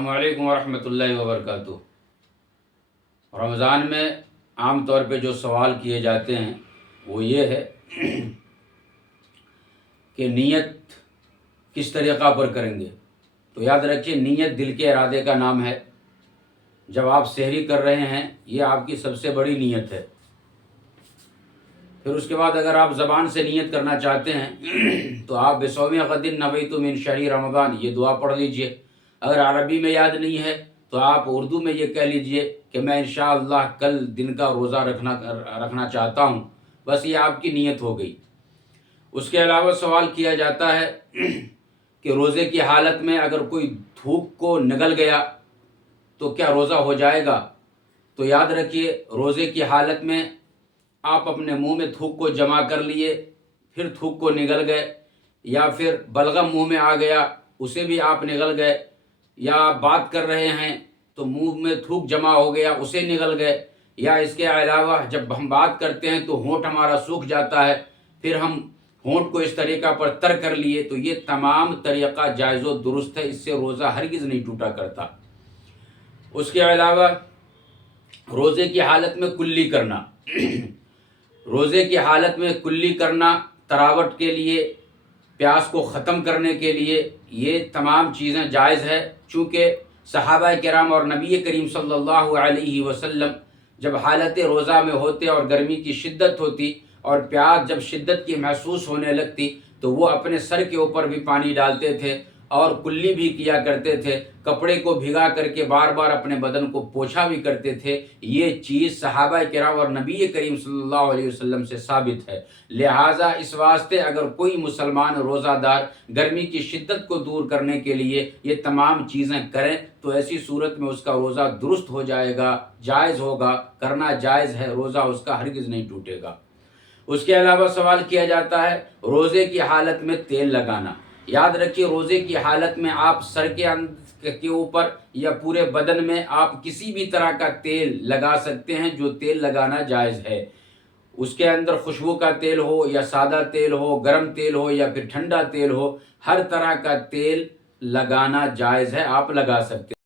السلام علیکم ورحمۃ اللہ وبرکاتہ۔ رمضان میں عام طور پہ جو سوال کیے جاتے ہیں وہ یہ ہے کہ نیت کس طریقہ پر کریں گے۔ تو یاد رکھیے، نیت دل کے ارادے کا نام ہے۔ جب آپ سحری کر رہے ہیں یہ آپ کی سب سے بڑی نیت ہے۔ پھر اس کے بعد اگر آپ زبان سے نیت کرنا چاہتے ہیں تو آپ بصوم غد نویت من شہر رمضان یہ دعا پڑھ لیجئے۔ اگر عربی میں یاد نہیں ہے تو آپ اردو میں یہ کہہ لیجئے کہ میں انشاءاللہ کل دن کا روزہ رکھنا چاہتا ہوں۔ بس یہ آپ کی نیت ہو گئی۔ اس کے علاوہ سوال کیا جاتا ہے کہ روزے کی حالت میں اگر کوئی تھوک کو نگل گیا تو کیا روزہ ہو جائے گا؟ تو یاد رکھیے، روزے کی حالت میں آپ اپنے منہ میں تھوک کو جمع کر لیے، پھر تھوک کو نگل گئے، یا پھر بلغم منہ میں آ گیا اسے بھی آپ نگل گئے، یا آپ بات کر رہے ہیں تو منہ میں تھوک جمع ہو گیا اسے نگل گئے، یا اس کے علاوہ جب ہم بات کرتے ہیں تو ہونٹ ہمارا سوکھ جاتا ہے، پھر ہم ہونٹ کو اس طریقہ پر تر کر لیے، تو یہ تمام طریقہ جائز و درست ہے، اس سے روزہ ہرگز نہیں ٹوٹا کرتا۔ اس کے علاوہ روزے کی حالت میں کلی کرنا، روزے کی حالت میں کلی کرنا تراوٹ کے لیے، پیاس کو ختم کرنے کے لیے، یہ تمام چیزیں جائز ہے، چونکہ صحابہ کرام اور نبی کریم صلی اللہ علیہ وسلم جب حالت روزہ میں ہوتے اور گرمی کی شدت ہوتی اور پیاس جب شدت کی محسوس ہونے لگتی تو وہ اپنے سر کے اوپر بھی پانی ڈالتے تھے اور کلی بھی کیا کرتے تھے، کپڑے کو بھگا کر کے بار بار اپنے بدن کو پوچھا بھی کرتے تھے۔ یہ چیز صحابہ کرام اور نبی کریم صلی اللہ علیہ وسلم سے ثابت ہے۔ لہٰذا اس واسطے اگر کوئی مسلمان روزہ دار گرمی کی شدت کو دور کرنے کے لیے یہ تمام چیزیں کریں تو ایسی صورت میں اس کا روزہ درست ہو جائے گا، جائز ہوگا، کرنا جائز ہے، روزہ اس کا ہرگز نہیں ٹوٹے گا۔ اس کے علاوہ سوال کیا جاتا ہے روزے کی حالت میں تیل لگانا۔ یاد رکھیے، روزے کی حالت میں آپ سر کے اوپر یا پورے بدن میں آپ کسی بھی طرح کا تیل لگا سکتے ہیں، جو تیل لگانا جائز ہے۔ اس کے اندر خوشبو کا تیل ہو یا سادہ تیل ہو، گرم تیل ہو یا پھر ٹھنڈا تیل ہو، ہر طرح کا تیل لگانا جائز ہے، آپ لگا سکتے ہیں۔